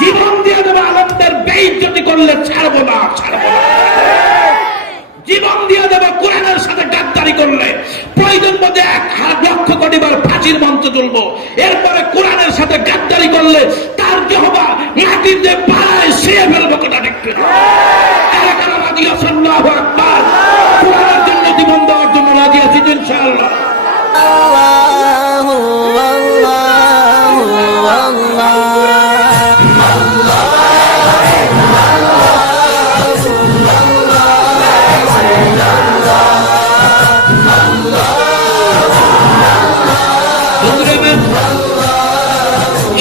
জীবন দিয়ে দেবো, আলেমদের বেইজ্জতি করলে ছাড়বো না, ছাড়বো না। জীবন দিয়ে দেবো, কোরআনের সাথে গাদ্দারি করলে প্রয়োজন বোধে 1,00,000 বার ফাঁসির মঞ্চ তুলবো। এরপরে কোরআনের সাথে গাদ্দারি করলে তার জহবা মাটিতে পাড়ায় শুয়ে ফেলবো। কোটা দেখতে কোরআনের জন্য জীবন দেওয়ার জন্য রাজি আছি ইনশাআল্লাহ।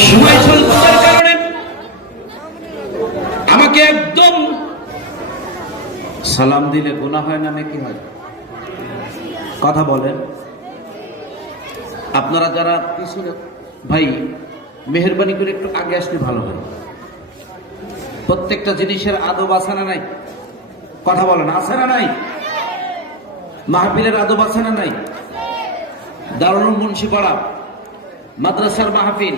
সময় স্বল্পতার কারণে আমাকে একদম সালাম দিলে গুনাহ হয় না নাকি হয়? কথা বলেন। আপনারা যারা পিছনে ভাই মেহেরবানি করে একটু আগে আসলে ভালো হয়। প্রত্যেকটা জিনিসের আদব আছে না নাই? কথা বলেন, আছে না নাই? মাহফিলের আদব আছে না নাই? দারুল মুন্সিপাড়া মাদ্রাসার মাহফিল,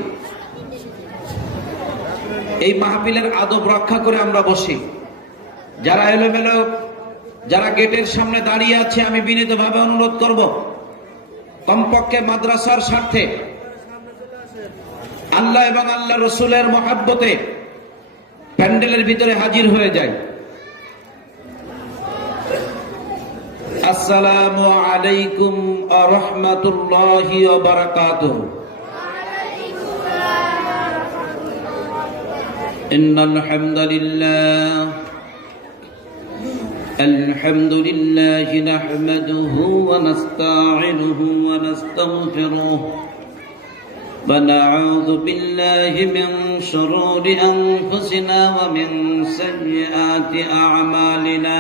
এই মাহফিলের আদব রক্ষা করে আমরা বসি। যারা এলোমেলো, যারা গেটের সামনে দাঁড়িয়ে আছে, আমি বিনীতভাবে অনুরোধ করব, কমপক্ষে মাদ্রাসার স্বার্থে, আল্লাহ এবং আল্লাহ রসুলের মহাব্বতে প্যান্ডেলের ভিতরে হাজির হয়ে যায়। আসসালামু আলাইকুম ওয়া রাহমাতুল্লাহি ওয়া বারাকাতুহু। ইন্নাল হামদালিল্লাহ আলহামদুলিল্লাহি নাহমাদুহু ওয়া নাস্তাঈনুহু ওয়া নাস্তাগফিরুহু ওয়া নাউযু বিল্লাহি মিন শুরুরি আনফুসিনা ওয়া মিন সাইয়্যাতি আ'মালিনা।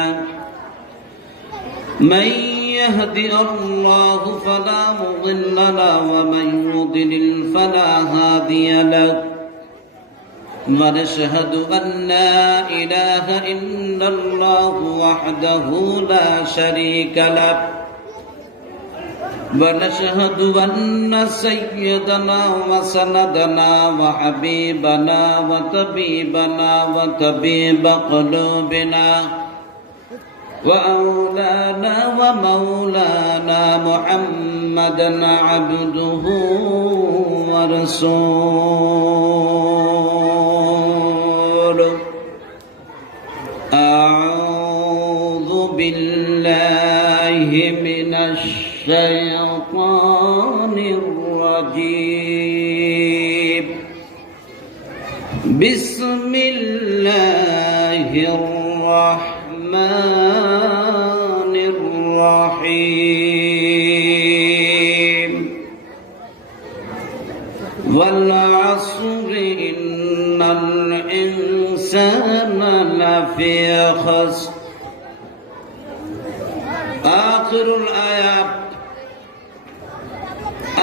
من يهدي الله فلا مضل له ومن يضلل فلا هادي له ونشهد أن لا إله إلا الله وحده لا شريك له ونشهد أن سيدنا وسندنا وحبيبنا وطبيبنا وطبيب قلوبنا وأولانا ومولانا محمدا عبده ورسوله. أعوذ بالله من الشيطان الرجيم. بسم الله الرحمن الرحيم. والعصر إن الإنسان لفي خسر. آخر الآيات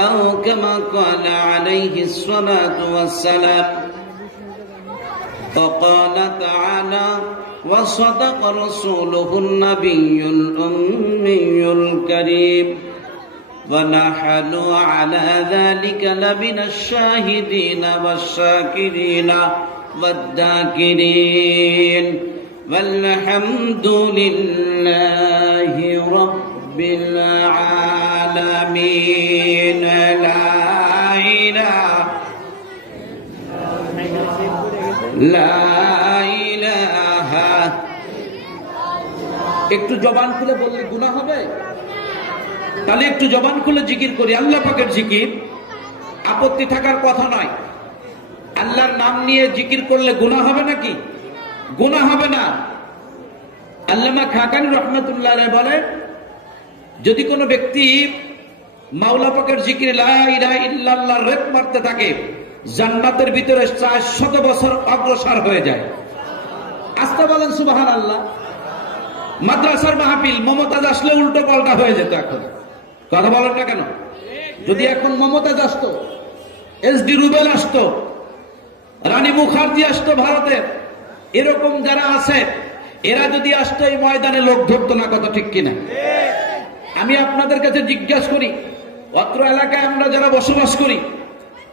أو كما قال عليه الصلاة والسلام. وقال تعالى وصدق رسوله النبي الأمي الكريم ونحن على ذلك لمن الشاهدين والشاكرين والذاكرين والحمد لله رب العالمين. لا إله একটু জবান খুলে বললে গুনাহ হবে? তাহলে একটু জবান খুলে জিকির করি, আল্লাহ পাকের জিকির। আপত্তি থাকার কথা নয়। আল্লাহর নাম নিয়ে জিকির করলে গুনাহ হবে নাকি? গুনাহ হবে না। আল্লামা খাকানি রহমাতুল্লাহ আলাইহি বলে, যদি কোনো ব্যক্তি মাওলা পাকের জিকির লা ইলাহা ইল্লাল্লাহ রেপ মারতে থাকে, জান্নাতের ভিতরে 400 বছর অগ্রসর হয়ে যায়। আস্তে বলেন সুবহানাল্লাহ। মাদ্রাসার মাহফিল, মমতাজ আসলে উল্টো পাল্টা হয়ে যেত। এখন কথা বলেন না কেন? যদি এখন মমতাজ আসতো, এসডি রুবেল আসতো, রানী মুখার্জি আসতো ভারতের, এরকম যারা আছে এরা যদি আসতো, এই ময়দানে লোক ধরতো না। কথা ঠিক কিনা? আমি আপনাদের কাছে জিজ্ঞাসা করি, অত্র এলাকায় আমরা যারা বসবাস করি,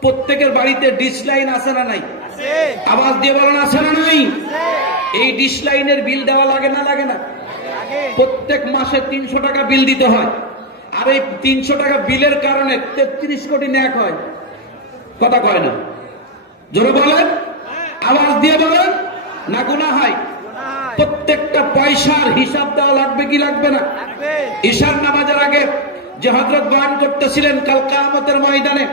প্রত্যেকের বাড়িতে ডিশ লাইন আছে না নাই? আওয়াজ দিয়ে বলেন আছে না নাই? এই ডিশ লাইনের বিল দেওয়া লাগে না লাগে না? প্রত্যেক মাসে 300 টাকা বিল দিতে হয়। আর এই 300 টাকা বিলের কারণে 33 কোটি ন্যাক হয়। কথা কয় না? জোরে বলেন, আওয়াজ দিয়ে বলেন, না গুনাহ হয়? প্রত্যেকটা পয়সার হিসাব দেওয়া লাগবে কি লাগবে না? ঈশার নামাজের আগে যে হযরত বয়ান করতেছিলেন কাল কিয়ামতের ময়দানে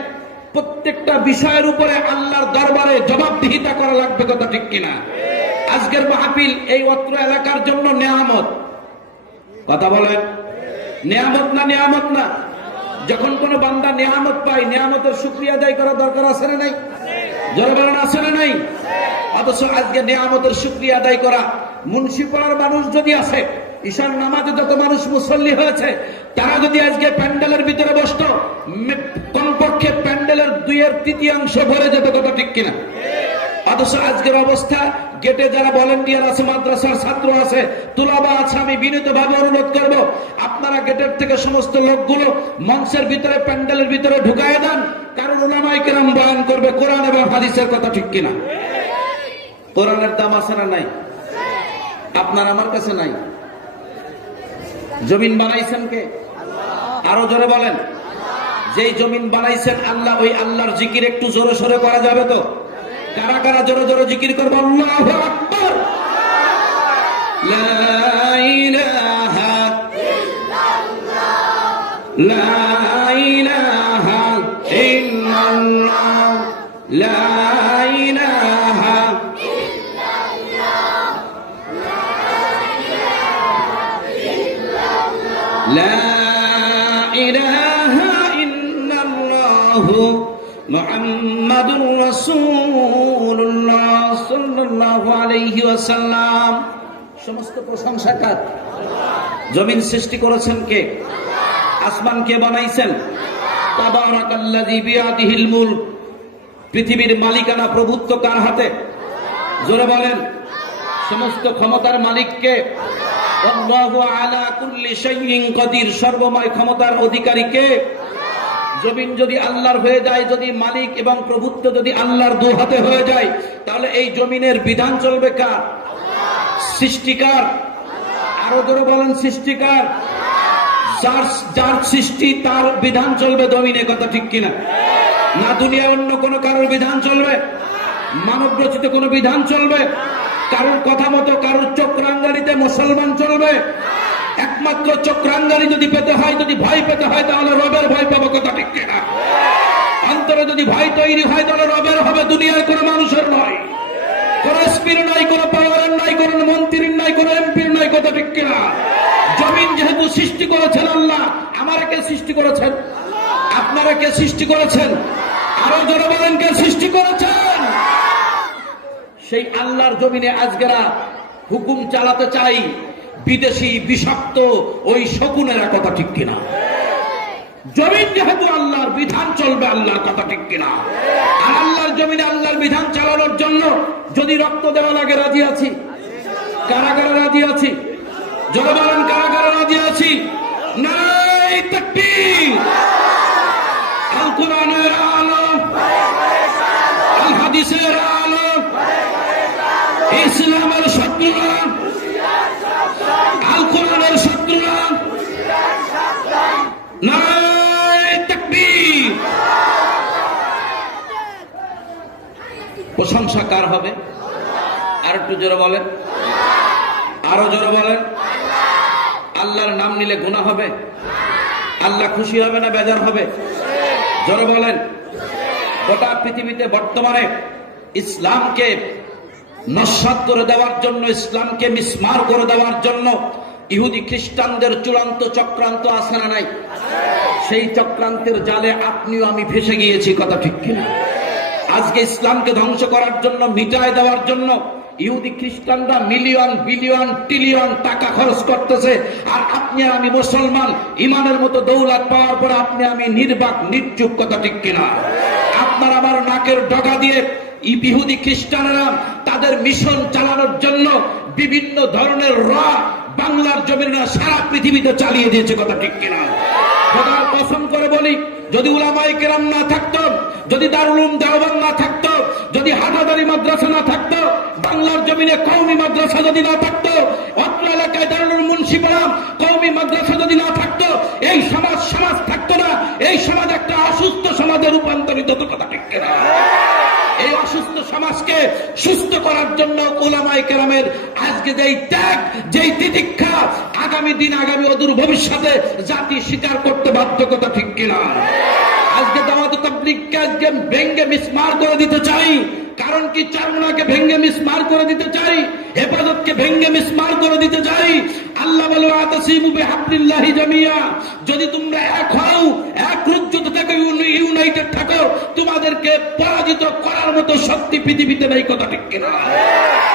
প্রত্যেকটা বিষয়ের উপরে আল্লাহর দরবারে জবাবদিহিতা করা লাগবে। কথা ঠিক কিনা? আজকের মাহফিল এই অত্র এলাকার জন্য নেয়ামত। কথা বলেন, নেয়ামত না নিয়ামত না? যখন কোনো বান্দা নেয়ামত পায় নেয়ামতের শুকরিয়া আদায় করা দরকার আছে না নাই? জোরে বলেন আছে না নাই? অথচ আজকে নেয়ামতের শুকরিয়া আদায় করা, মুন্সিপাড়ার মানুষ যদি আছে, ঈশার নামাজে যত মানুষ মুসল্লি হয়েছে তারা যদি আজকে প্যান্ডেলের ভিতরে বসতো, কমপক্ষে প্যান্ডেলের 2/3 ভরে যেত। কথা ঠিক কিনা? অথচ আজকের অবস্থা, গেটে যারা ভলেন্টিয়ার আছে, মাদ্রাসার ছাত্র আছে, তুলাবা আছে, আমি বিনীতভাবে অনুরোধ করব আপনারা গেটের থেকে সমস্ত লোকগুলো মঞ্চের ভিতরে প্যান্ডেলের ভিতরে ঢুকায় দেন, কারণ উলামায়ে কেরাম বয়ান করবে কোরআন এবং হাদিসের। কথা ঠিক কিনা? কোরআনের দাম আছে না নাই? আপনার আমার কাছে নাই। জমিন বানাইছেন কে? আরো জোরে বলেন। যেই জমিন বানাইছেন আল্লাহ, ওই আল্লাহর জিকির একটু জোরে সোরে করা যাবে তো? কারা কারা জোরে জোরে জিকির করবো? আল্লাহু আকবার। লা ইলাহা ইল্লাল্লাহ, লা ইলাহা ইল্লাল্লাহ, লা ইলাহা ইল্লাল্লাহ, লা ইলাহা ইল্লাল্লাহ মুহাম্মাদুর রাসূলুল্লাহ সাল্লাল্লাহু আলাইহি ওয়াসাল্লাম। সমস্ত প্রশংসা কার? জমিন সৃষ্টি করেছেন কে? আসমান কে বানাইছেন? তাবারাকাল্লাযী বিয়াদিহিল মুলক। পৃথিবীর মালিকানা প্রভুত্ব কার হাতে? জোরে বলেন। সমস্ত ক্ষমতার মালিক কে? আল্লাহু আলা কুল্লি শাইইন কাদির। সর্বময় ক্ষমতার অধিকারী কে? জমিন যদি আল্লাহর হয়ে যায়, যদি মালিক এবং প্রভুত্ব যদি আল্লাহর দু হাতে হয়ে যায়, তাহলে এই জমিনের বিধান চলবে কার? সৃষ্টিকার। আরো জোরে বলেন, সৃষ্টিকার। যার সৃষ্টি তার বিধান চলবে জমিনে। কথা ঠিক কিনা? না দুনিয়ার অন্য কোন কারোর বিধান চলবে? মানব রচিত কোন বিধান চলবে? কারোর কথা মতো, কারোর চক্রাঙ্গারিতে মুসলমান চলবে? একমাত্র চক্রাঙ্গারি যদি পেতে হয়, যদি ভয় পেতে হয়, তাহলে রবের ভয় পাবো। কথা ঠিক কিনা? অন্তরে যদি ভয় তৈরি হয় তাহলে রবের হবে, দুনিয়ায় কোনো মানুষের নয়, কোন এসপির নাই, কোন পাওয়ারের নাই, কোন মন্ত্রীর নাই, কোন এমপির নাই। কথা ঠিক কিনা? জমিন যেহেতু সৃষ্টি করেছেন আল্লাহ, আমারা কে সৃষ্টি করেছেন? আপনারা কে সৃষ্টি করেছেন? আরো জোরে বলেন, কে সৃষ্টি করেছেন? সেই আল্লাহর জমিনে আজকেরা হুকুম চালাতে চাই বিদেশি বিষাক্ত ওই শকুনেরা। কথা ঠিক কিনা? জমিন যেহেতু আল্লাহর, বিধান চলবে আল্লাহর। কথা ঠিক কিনা? আর আল্লাহর জমিনে আল্লাহর বিধান চালানোর জন্য যদি রক্ত দেওয়া লাগে, রাজি আছি। কারা কারা রাজি আছি? জোরে বলেন, কারা কারা রাজি আছি? নারায়ে তাকবীর। আল কোরআনের আলো, আল হাদিসের আলো, ইসলামের শত্রুরা, আল কোরআনের শত্রুরা, নারায়ে তাকবীর। প্রশংসা কার হবে? আর একটু জোরে বলেন, আরো জোরে বলেন। আল্লাহর নাম নিলে গুনাহ হবে? আল্লাহ খুশি হবে না বেজার হবে? জোরে বলেন। গোটা পৃথিবীতে বর্তমানে ইসলামকে নস্যাৎ করে দেওয়ার জন্য, ইসলামকে মিসমার করে দেওয়ার জন্য ইহুদি খ্রিস্টানদের চূড়ান্ত চক্রান্ত আছে না নাই? সেই চক্রান্তের জালে আপনিও আমি ফেসে গিয়েছি। কথা ঠিক কিনা? আজকে ইসলামকে ধ্বংস করার জন্য, মিটায় দেওয়ার জন্য ইহুদি খ্রিস্টানরা মিলিয়ন বিলিয়ন ট্রিলিয়ন টাকা খরচ করতেছে, আর আপনি আমি মুসলমান ইমানের মতো দৌলত পাওয়ার পর আপনি আমি নির্বাক নির্চুপ। কথা ঠিক কিনা? আপনার আমার নাকের ডগা দিয়ে ইহুদি খ্রিস্টানরা তাদের মিশন চালানোর জন্য বিভিন্ন ধরনের বাংলার জমিনে সারা পৃথিবীতে চালিয়ে দিয়েছে। কথা ঠিক কিনা? খোদার কসম করে বলি, যদি উলামায়ে কেরাম না থাকতো, যদি দারুল উলুম দেওবন্দ না থাকতো, যদি হাজারদারি মাদ্রাসা না থাকতো, বাংলার জমিনে কওমি মাদ্রাসা যদি না থাকতো, অত্র এলাকায় দারুল উলুম মুন্সিপাড়া কওমি মাদ্রাসা যদি না থাকতো, এই সমাজ থাকতো না। এই সমাজ একটা অসুস্থ সমাজে রূপান্তরিত হতো, কথা ঠিক কিনা? এই অসুস্থ সমাজকে সুস্থ করার জন্য উলামায়ে কেরামের আজকে যেই ত্যাগ, যেই তিতিক্ষা, আগামী দিন, আগামী অদূর ভবিষ্যতে জাতি স্বীকার করতে বাধ্য, কথা ঠিক কিনা? আজকে দাওয়াত তাবলীগকে আজকে ভেঙ্গে মিসমার করে দিতে চাই। কারণ কি? চারমোনাকে ভেঙ্গে মিসমার করে দিতে চাই, হেফাজতকে ভেঙ্গে মিসমার করে দিতে চাই। আল্লাহ বলে আতাসিমু বিহাবলিল্লাহি জামিয়া, যদি তোমরা এক হও, এক রজ্জুতে থাকো, ইউনাইটেড থাকো, তোমাদেরকে পরাজিত করার মতো শক্তি পৃথিবীতে নেই, কথা ঠিক কিনা?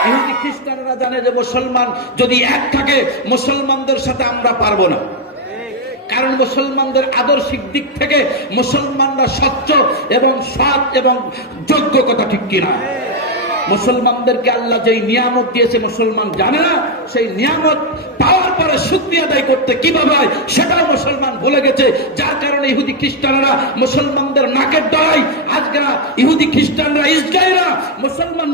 ইহুদি খ্রিস্টানরা জানে যে মুসলমান যদি এক থাকে, মুসলমানদের সাথে আমরা পারবো না। কারণ মুসলমানদের আদর্শিক দিক থেকে মুসলমানরা স্বচ্ছ এবং সৎ এবং যোগ্য, কথা ঠিক কিনা? মুসলমানদেরকে আল্লাহ যেই নিয়ামত দিয়েছে মুসলমান জানে না, সেই নিয়ামত পাওয়ার পরে শুকরিয়া আদায় করতে কিভাবে হয় সেটাও মুসলমান ভুলে গেছে। যার কারণে ইহুদি খ্রিস্টানরা মুসলমানদের নাকের ডগায়, আজকে ইহুদি খ্রিস্টানরা, ইসরায়েলরা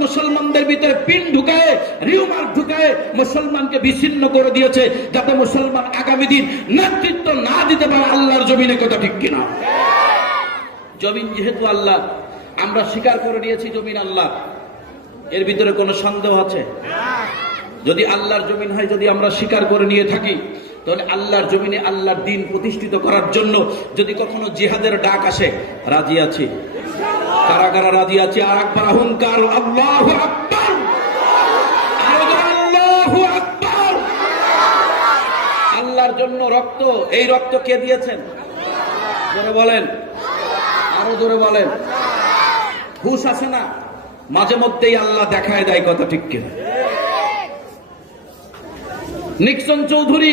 মুসলমানদের ভিতরে পিন ঢুকায়, রিউমার ঢুকায় মুসলমানকে বিচ্ছিন্ন করে দিয়েছে, যাতে মুসলমান আগামী দিন নেতৃত্ব না দিতে পারে আল্লাহর জমিনে, কথা ঠিক কিনা? জমিন যেহেতু আল্লাহ, আমরা স্বীকার করে নিয়েছি জমিন আল্লাহ, এর ভিতরে কোনো সন্দেহ আছে? যদি আল্লাহর জমিন হয়, যদি আমরা স্বীকার করে নিয়ে থাকি, তাহলে আল্লাহর জমিনে আল্লাহর দ্বীন প্রতিষ্ঠিত করার জন্য যদি কখনো জিহাদের ডাক আসে, রাজি আছি? কারা কারা রাজি আছে? আর একবার হুঙ্কার, আল্লাহু আকবার, আল্লাহু আকবার। আল্লাহর জন্য রক্ত, এই রক্ত কে দিয়েছেন? জোরে বলেন, আরো জোরে বলেন। হুশ আসে না? মাঝে মধ্যেই আল্লাহ দেখায় দেয়, কথা ঠিক কিনা? নিক্সন চৌধুরী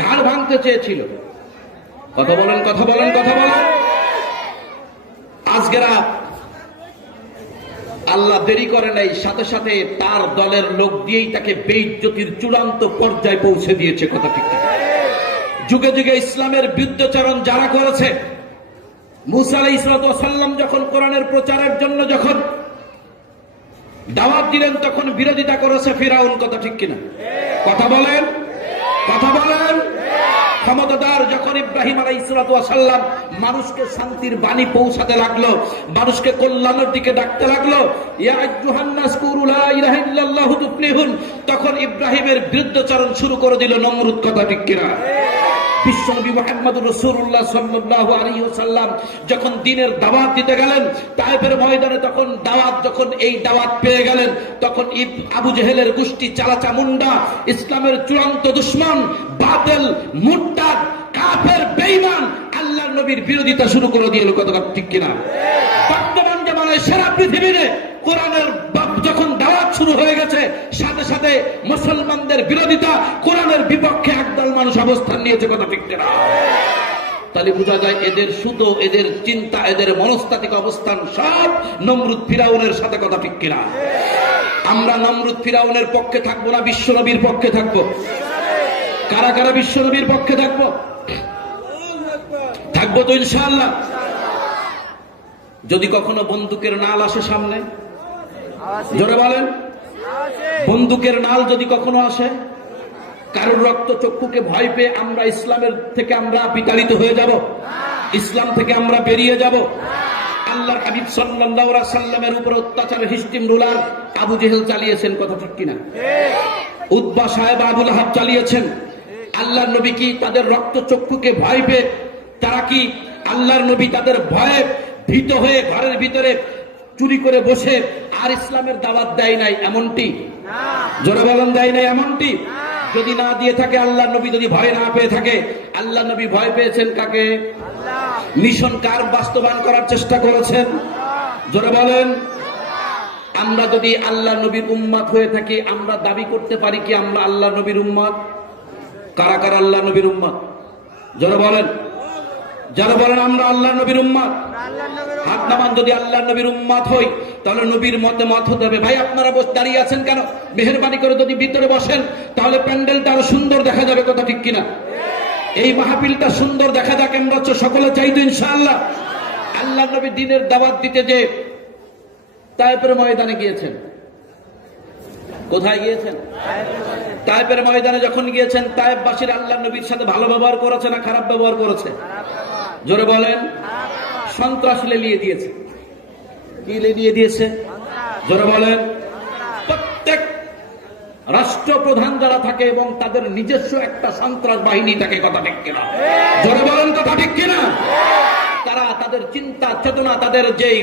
ঘাড় ভাঙতে চেয়েছিল, কথা বলেন, কথা বলেন, কথা বলেন। আজকেরা আল্লাহ দেরি করে নাই, সাথে সাথে তার দলের লোক দিয়েই তাকে বেইজ্জতির চূড়ান্ত পর্যায়ে পৌঁছে দিয়েছে, কথা ঠিক কিনা? যুগে যুগে ইসলামের বিরুদ্ধাচরণ যারা করেছে, মুসা আলাইহিস সালাম যখন কোরআনের প্রচারের জন্য যখন দাওয়াত দিলেন, তখন বিরোধিতা করেছে ফিরাউন, কথা ঠিক কিনা? কথা বলেন, কথা বলেন। ক্ষমতাদার যখন ইব্রাহিম আলাইহিস সালাম মানুষকে শান্তির বাণী পৌঁছাতে লাগলো, মানুষকে কল্যাণের দিকে ডাকতে লাগলো, ইয়া আইয়ুহান নাস কুলু লা ইলাহা ইল্লাল্লাহু তুফলিহুন, তখন ইব্রাহিমের বিরুদ্ধাচরণ শুরু করে দিল নমরুদ, কথা ঠিক কিনা? বিশ্বনবী মুহাম্মদ রাসূলুল্লাহ সাল্লাল্লাহু আলাইহি ওয়াসাল্লাম যখন দ্বীনের দাওয়াত দিতে গেলেন তায়েফের ময়দানে, তখন যখন এই দাওয়াত পেয়ে গেলেন, তখন আবু জেহেলের গোষ্ঠী চালাচা মুন্ডা, ইসলামের চূড়ান্ত দুশমন, বাতিল, মুরতাদ, কাফের, বেঈমান আল্লাহর নবীর বিরোধিতা শুরু করে দিল, কথা ঠিক কিনা? বর্তমান জামানায় সারা পৃথিবীতে কোরআনের যখন দাওয়াত শুরু হয়ে গেছে, সাথে সাথে মুসলমানদের বিরোধিতা, কোরআনের বিপক্ষে একদল মানুষ অবস্থান নিয়েছে, কথা ঠিক কিনা? তাহলে বোঝা যায় এদের সুতো, এদের চিন্তা, এদের মনস্তাত্ত্বিক অবস্থান সব নমরুদ ফিরাউনের সাথে, কথা ঠিক কিনা? আমরা নমরুদ ফিরাউনের পক্ষে থাকবো না, বিশ্বনবীর পক্ষে থাকবো। কারা কারা বিশ্বনবীর পক্ষে থাকবো? থাকবো তো ইনশাআল্লাহ। যদি কখনো বন্দুকের নাল আসে সামনে, জোরে বলেন, বন্দুকের নাল যদি কখনো আসে, কারোর রক্ত চক্ষুকে ভয় পেয়ে আমরা ইসলামের থেকে আমরা বিতাড়িত হয়ে যাব, ইসলাম থেকে আমরা বেরিয়ে যাব। আল্লাহর হাবিব সাল্লাল্লাহু আলাইহি সাল্লামের উপর অত্যাচার হিস্টিম রুলার আবু জেহেল চালিয়েছেন, কথা ঠিক কিনা? উতবা সাহেব আবু লাহাব চালিয়েছেন। আল্লাহর নবী কি তাদের রক্ত চক্ষুকে ভয় পেয়ে, তারা কি আল্লাহর নবী তাদের ভয়ে ভীত হয়ে ঘরের ভিতরে চুরি করে বসে আর ইসলামের দাওয়াত দেয় নাই? এমনটি জোরে বলেন, দেয় নাই এমনটি? যদি না দিয়ে থাকে, আল্লাহর নবী যদি ভয় না পেয়ে থাকে, আল্লাহর নবী ভয় পেয়েছেন কাকে? মিশন কার বাস্তবায়ন করার চেষ্টা করেছেন? জোরে বলেন। আমরা যদি আল্লাহর নবীর উম্মত হয়ে থাকি, আমরা দাবি করতে পারি কি আমরা আল্লাহর নবীর উম্মত? কারা কারা আল্লাহর নবীর উম্মত? জোরে বলেন, যারা বলেন আমরা আল্লাহর নবীর উম্মত, হাত নামান। যদি আল্লাহর নবীর উম্মত হই, তাহলে নবীর মতে মত হতে হবে। ভাই আপনারা দাঁড়িয়ে আছেন কেন? মেহেরবানি করে যদি ভিতরে বসেন, তাহলে প্যান্ডেলটা আরো সুন্দর দেখা যাবে, কথা ঠিক কিনা? এই মাহফিলটা সুন্দর দেখা যাক, আমরা সকলে চাই তো ইনশাআল্লাহ। আল্লাহ নবী দ্বীনের দাওয়াত দিতে যে তায়েফের ময়দানে গিয়েছেন। কোথায় গিয়েছেন? তায়েফের ময়দানে যখন গিয়েছেন, তায়েফবাসীর আল্লাহ নবীর সাথে ভালো ব্যবহার করেছে না খারাপ ব্যবহার করেছে? জোরে বলেন। সন্ত্রাস লেলিয়ে দিয়েছে। কি লেলিয়ে দিয়েছে? জোরে বলেন। প্রত্যেক রাষ্ট্রপ্রধান যারা থাকে এবং তাদের নিজস্ব একটা সন্ত্রাস বাহিনী থাকে, কথা ঠিক কিনা? জোরে বলেন, কথা ঠিক কিনা? তারা তাদের চিন্তা চেতনা, তাদের যেই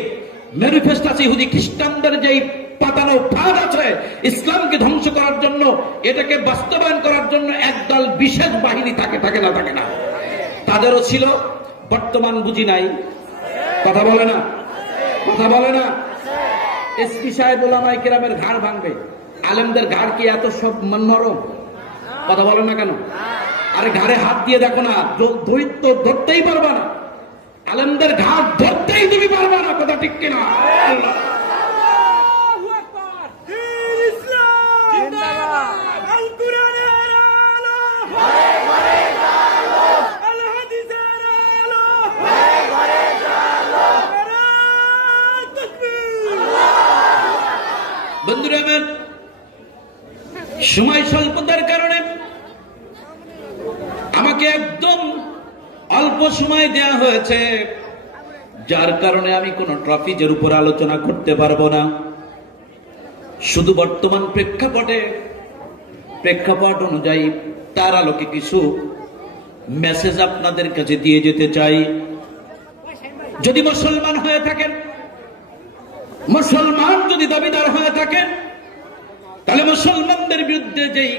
ম্যানিফেস্টো ইহুদি খ্রিস্টানদের যেই পাতানো ফাঁদ আছে ইসলামকে ধ্বংস করার জন্য, এটাকে বাস্তবায়ন করার জন্য একদল বিশেষ বাহিনী থাকে, থাকে না থাকে না? তাদেরও ছিল। বর্তমান বুঝি নাই, কথা বলে না, কথা বলে না। এসপি সাহেব ওলামায়ে কেরামের ঘাড় ভাঙবে, আলেমদের ঘাড় কি এত সব নরম? কথা বলে না কেন? আরে ঘাড়ে হাত দিয়ে দেখো না, দৈত্য ধরতেই পারবা না, আলেমদের ঘাড় ধরতেই তুমি পারবা না, কথা ঠিক কিনা? আল্লাহ বন্ধুরা আমার, সময় স্বল্পতার কারণে আমাকে একদম অল্প সময় দেয়া হয়েছে, যার কারণে আমি কোন টপিকের উপর আলোচনা করতে পারবো না। শুধু বর্তমান প্রেক্ষাপট অনুযায়ী তার আলোকে কিছু মেসেজ আপনাদের কাছে দিয়ে যেতে চাই। যদি মুসলমান হয়ে থাকেন, মুসলমান যদি দাবিদার হয়ে থাকেন, তাহলে মুসলমানদের বিরুদ্ধে যেই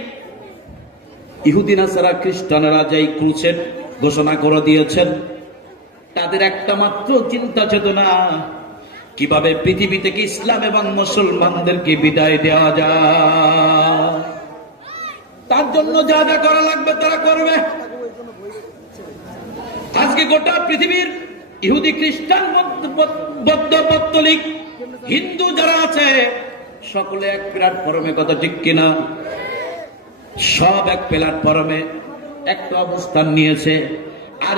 ইহুদি নাসারা খ্রিস্টানরা যেই ক্রুসেড ঘোষণা করে দিয়েছেন, তাদের একটা মাত্র চিন্তা চেতনা, কিভাবে পৃথিবী থেকে ইসলাম এবং মুসলমানদেরকে বিদায় দেওয়া যায়। তার জন্য যা যা করা লাগবে তারা করবে। আজকে গোটা পৃথিবীর ইহুদি খ্রিস্টান বৌদ্ধ পৌত্তলিক হিন্দু যারা আছে, সকলে এক প্ল্যাটফর্মে, কথা ঠিক কিনা? সব এক প্ল্যাটফর্মে একটা অবস্থান নিয়েছে। আর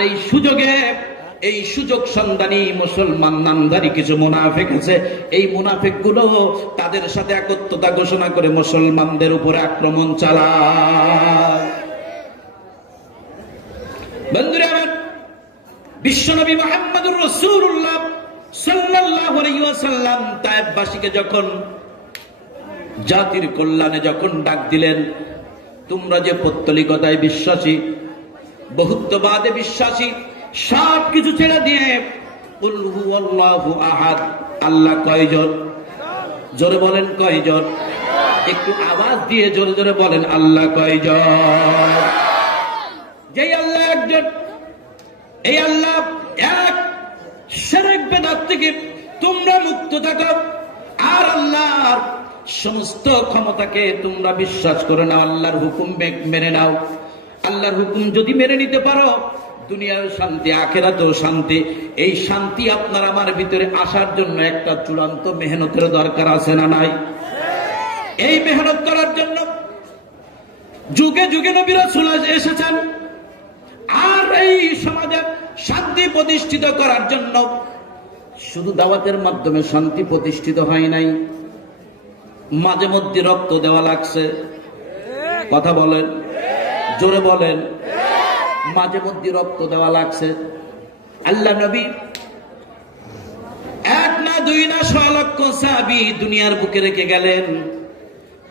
এই সুযোগ সন্ধানী মুসলমান নামধারী কিছু মুনাফিক আছে, এই মুনাফিক গুলো তাদের সাথে একত্রতা ঘোষণা করে মুসলমানদের উপরে আক্রমণ চালায়। বন্ধুরা আমার, বিশ্বনবী মুহাম্মদুর রাসূলুল্লাহ সাল্লাল্লাহু আলাইহি ওয়াসাল্লাম তায়েফবাসীকে যখন জাতির কল্যাণে যখন ডাক দিলেন, তোমরা যে পৌত্তলিকতায় বিশ্বাসী, বহুত্ববাদে বিশ্বাসী, সব কিছু ছেড়ে দিয়ে কুল হুয়াল্লাহু আহাদ, আল্লাহ কয়জন? জোরে বলেন কয়জন? একটু আওয়াজ দিয়ে জোরে জোরে বলেন, আল্লাহ কয়জন? যেই আল্লাহ একজন, এই আল্লাহ এক, শিরক বিদআত থেকে তোমরা মুক্ত থাকো, আর আল্লাহর সমস্ত ক্ষমতাকে তোমরা বিশ্বাস করে নাও, আল্লাহর হুকুম মেনে নাও। আল্লাহর হুকুম যদি মেনে নিতে পারো, দুনিয়ার শান্তি, আখিরাতেও শান্তি। এই শান্তি আপনার আমার ভিতরে আসার জন্য একটা চূড়ান্ত মেহনতের দরকার আছে না নাই? এই মেহনত করার জন্য যুগে যুগে নবী রাসূল এসেছেন। আর এই সমাজে শান্তি প্রতিষ্ঠিত করার জন্য শুধু দাওয়াতের মাধ্যমে শান্তি প্রতিষ্ঠিত হয় নাই, মাঝে মধ্যে রক্ত দেওয়া লাগছে, কথা বলেন, জোরে বলেন। মাঝে মধ্যে রক্ত দেওয়া লাগছে। আল্লাহ নবী এক না দুই না 100 লক্ষ সাহাবী দুনিয়ার বুকে রেখে গেলেন।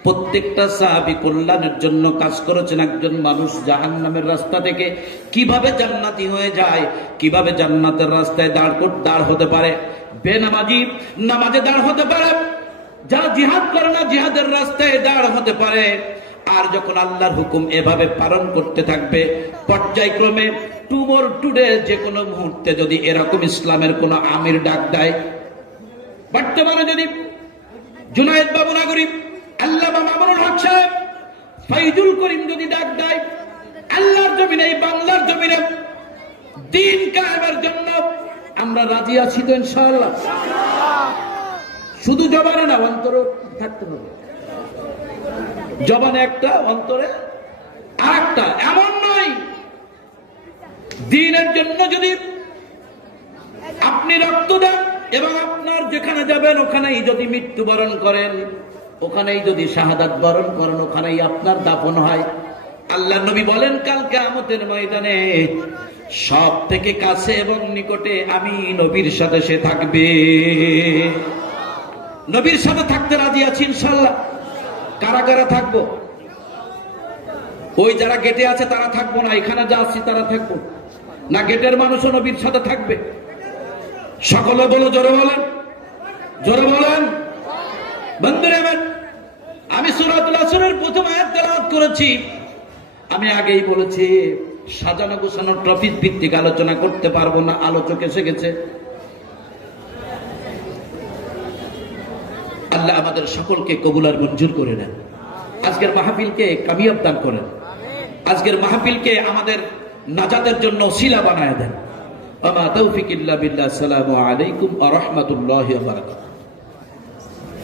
প্রত্যেকটা সাহাবী কল্যাণের জন্য কাজ করেছেন। একজন মানুষ জাহান্নামের রাস্তা থেকে কিভাবে জান্নাতি হয়ে যায়, কিভাবে জান্নাতের রাস্তায় দাঁড় হতে পারে, বেনামাজি নামাজে দাঁড় হতে পারে, যারা জিহাদ করে না জিহাদের রাস্তায় দাঁড় হতে পারে। আর যখন আল্লাহর হুকুম এভাবে পালন করতে থাকবে, পর্যায়ক্রমে টুডে যে কোনো মুহূর্তে যদি এরকম ইসলামের কোন আমির ডাক দেয়, বর্তমানে যদি জুনায়েদ বাবু নাগরিক, আল্লামা মামুনুল হক সাহেব, ফাইজুল করিম যদি ডাক দেয়, আল্লাহর জমিনে, এই বাংলার জমিনে দ্বীন কায়েমের জন্য আমরা রাজি আছি তো ইনশাআল্লাহ। শুধু জবানে না, অন্তরে থাকতে হবে। জবানে একটা, অন্তরে আরেকটা। এমন নয় দ্বীনের জন্য যদি আপনি রক্ত দেন এবং আপনার যেখানে যাবেন ওখানেই যদি মৃত্যুবরণ করেন, ওখানেই যদি শাহাদাত বরণ করেন, ওখানেই আপনার দাফন হয়। আল্লাহ নবী বলেন কাল কিয়ামতের ময়দানে সব থেকে কাছে এবং নিকটে আমি নবীর সাথে সে থাকবে। নবীর সাথে থাকতে রাজি আছি ইনশাআল্লাহ। কারা কারা থাকবো? ওই যারা গেটে আছে তারা থাকবো না, এখানে যা আছি তারা থাকবো না? গেটের মানুষও নবীর সাথে থাকবে? সকলে বলো, জোরে বলেন, জোরে বলেন। বন্ধুরা আমার, আমি সূরাতুল আসরের প্রথম আয়াত তেলাওয়াত করেছি। আমি আগেই বলেছি সাজানো গোছানো টপিক ভিত্তিক আলোচনা করতে পারবো না, আলোচক এসে গেছে। আল্লাহ আমাদের সকলকে কবুল আর মঞ্জুর করে নেন। আজকের মাহফিলকে কামিয়াব দান করেন। আজকের মাহফিলকে আমাদের নাজাতের জন্য ওসিলা বানায় দেন। ওয়া মা তাওফিক ইল্লা বিল্লাহ। আসসালামু আলাইকুম ওয়া রাহমাতুল্লাহি ওয়া বারাকাতুহু।